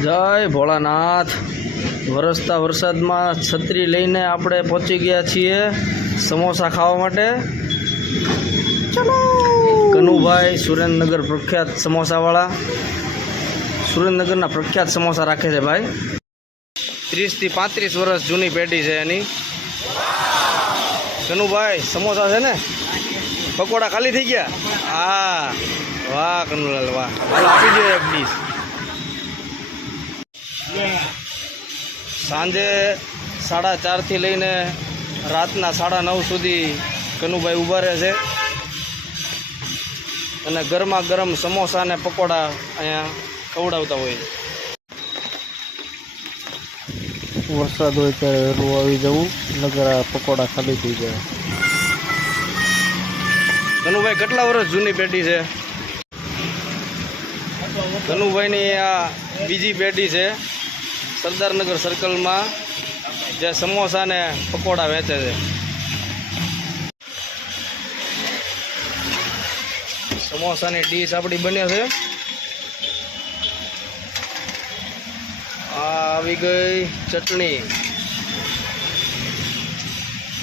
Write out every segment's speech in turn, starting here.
જય ભોળાનાથ. વરસતા વરસાદમાં છત્રી લઈને આપણે પહોંચી ગયા છીએ સમોસા ખાવા માટે. કનુભાઈ સુરેન્દ્રનગર પ્રખ્યાત સમોસાવાળા. સુરેન્દ્રનગરના પ્રખ્યાત સમોસા રાખે છે ભાઈ. ત્રીસથી પાંત્રીસ વર્ષ જૂની પેઢી છે એની. કનુભાઈ સમોસા છે ને? પકોડા ખાલી થઈ ગયા? હા. વાહ કનુલાલ વાહ. આપી દો એક ડીશ સાંજે સાડા ચારથી લઈને રાતના સાડા નવ સુધી કનુભાઈ ઊભા રહે છે. અને ગરમા ગરમ સમોસા ને પકોડા અહીંયા ખવડાવતા હોય વરસાદ હોય ત્યારે વહેલું આવી જવું નગર આ પકોડા ખાલી થઈ જાય. કનુભાઈ કેટલા વર્ષ જૂની પેઢી છે? કનુભાઈની આ બીજી પેઢી છે. સરદારનગર સર્કલમાં જે સમોસા ને પકોડા વેચે છે. સમોસાની ડીશ આપણી બને છે. આ આવી ગઈ ચટણી.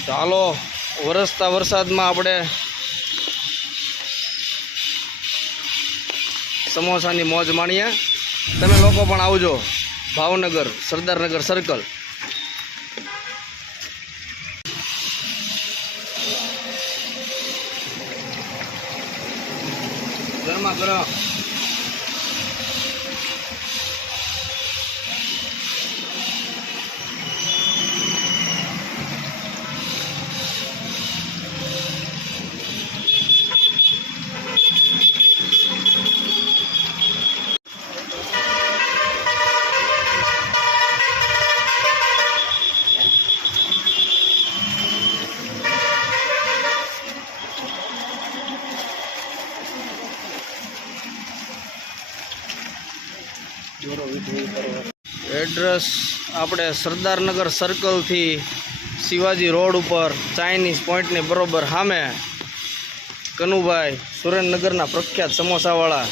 ચાલો વરસતા વરસાદમાં આપણે સમોસાની મોજ માણીએ. તમે લોકો પણ આવજો. ભાવનગર સરદારનગર સર્કલ ગરમા ગરમ એડ્રેસ આપણે સરદારનગર સર્કલથી શિવાજી રોડ ઉપર ચાઇનીઝ પોઈન્ટની બરોબર સામે કનુભાઈ સુરેન્દ્રનગરના પ્રખ્યાત સમોસાવાળા